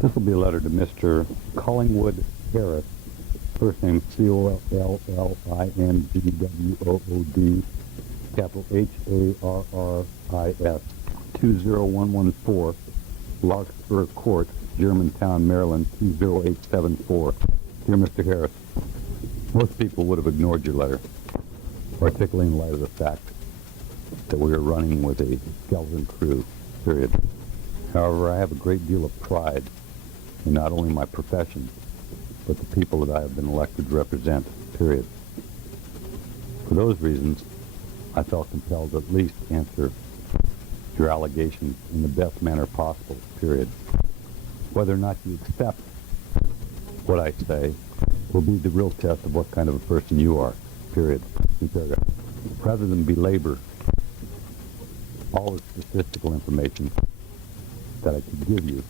This will be a letter to Mr. Collingwood Harris, first name Collingwood, capital Harris, 20114, Larkspur Court, Germantown, Maryland, 20874. Dear Mr. Harris, most people would have ignored your letter, particularly in light of the fact that we are running with a skeleton crew, period. However, I have a great deal of pride in not only my profession, but the people that I have been elected to represent, period. For those reasons, I felt compelled to at least answer your allegations in the best manner possible, period. Whether or not you accept what I say will be the real test of what kind of a person you are, period. Rather than belabor all the statistical information that I could give you,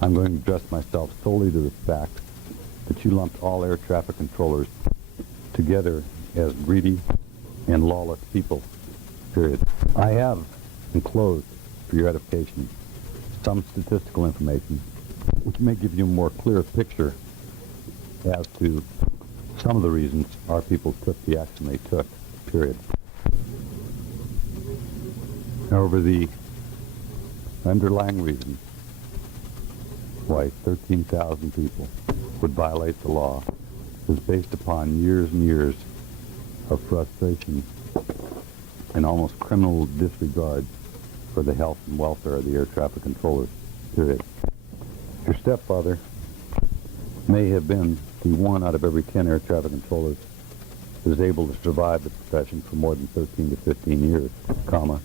I'm going to address myself solely to the fact that you lumped all air traffic controllers together as greedy and lawless people, period. I have enclosed, for your edification, some statistical information which may give you a more clear picture as to some of the reasons our people took the action they took, period. However, the underlying reason why 13,000 people would violate the law is based upon years and years of frustration and almost criminal disregard for the health and welfare of the air traffic controllers, period. Your stepfather may have been the one out of every 10 air traffic controllers who was able to survive the profession for more than 13 to 15 years, comma,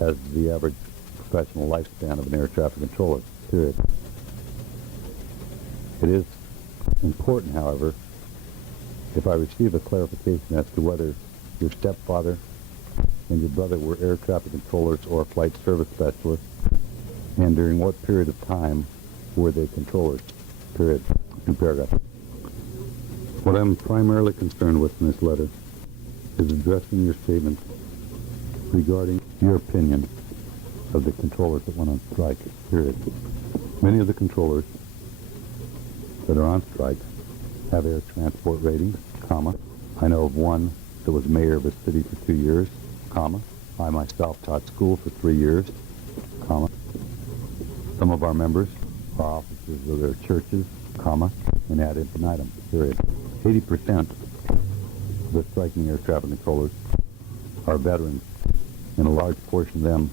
as the average professional lifespan of an air traffic controller, period. It is important, however, if I receive a clarification as to whether your stepfather and your brother were air traffic controllers or flight service specialists, and during what period of time were they controllers, period, in paragraph. What I'm primarily concerned with in this letter is addressing your statement regarding your opinion of the controllers that went on strike, period. Many of the controllers that are on strike have air transport ratings, comma. I know of one that was mayor of a city for 2 years, comma. I myself taught school for 3 years, comma. Some of our members are officers of their churches, comma, and ad infinitum, period. 80% of the striking air traffic controllers are veterans, and a large portion of them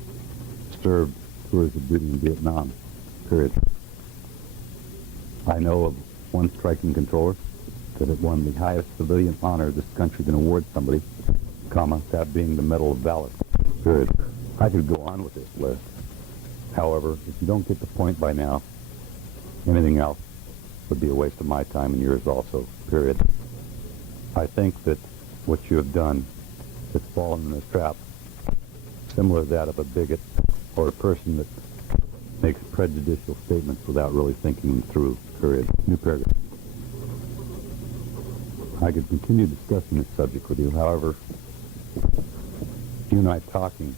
served tours of duty in Vietnam, period. I know of one striking controller that had won the highest civilian honor this country can award somebody, comma, that being the Medal of Valor, period. I could go on with this list. However, if you don't get the point by now, anything else would be a waste of my time and yours also, period. I think that what you have done is fallen in a trap similar to that of a bigot or a person that makes prejudicial statements without really thinking them through, period. New paragraph. I could continue discussing this subject with you, however, you and I talking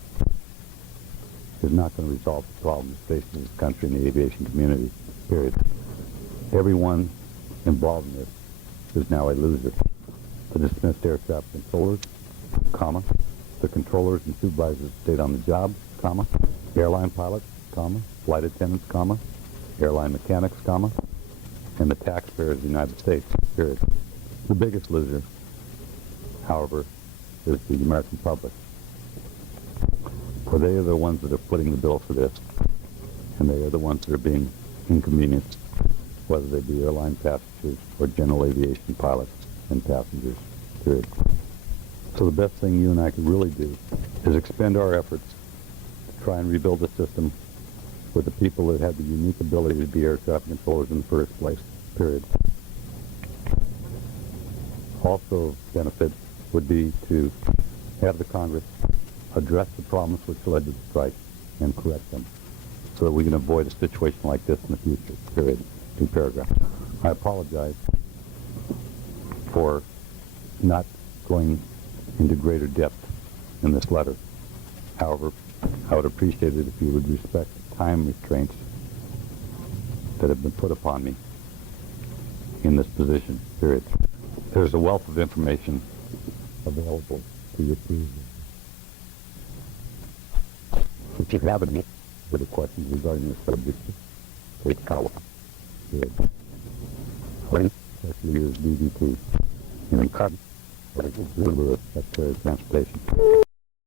is not going to resolve the problems facing this country and the aviation community, period. Everyone involved in this is now a loser. The dismissed air traffic controllers, comma, the controllers and supervisors that stayed on the job, comma, airline pilots, comma, flight attendants, comma, airline mechanics, comma, and the taxpayers of the United States, period. The biggest loser, however, is the American public. For they are the ones that are footing the bill for this, and they are the ones that are being inconvenienced, whether they be airline passengers or general aviation pilots and passengers, period. So the best thing you and I can really do is expend our efforts to try and rebuild the system with the people that have the unique ability to be air traffic controllers in the first place, period. Also, benefit would be to have the Congress address the problems which led to the strike and correct them so that we can avoid a situation like this in the future, period. Two paragraphs. I apologize for not going into greater depth in this letter. However, I would appreciate it if you would respect time restraints that have been put upon me in this position, period. There's a wealth of information available to your perusal. If you have any further questions regarding the subject, please call us. Especially your DDT. And carbon, Secretary of Transportation.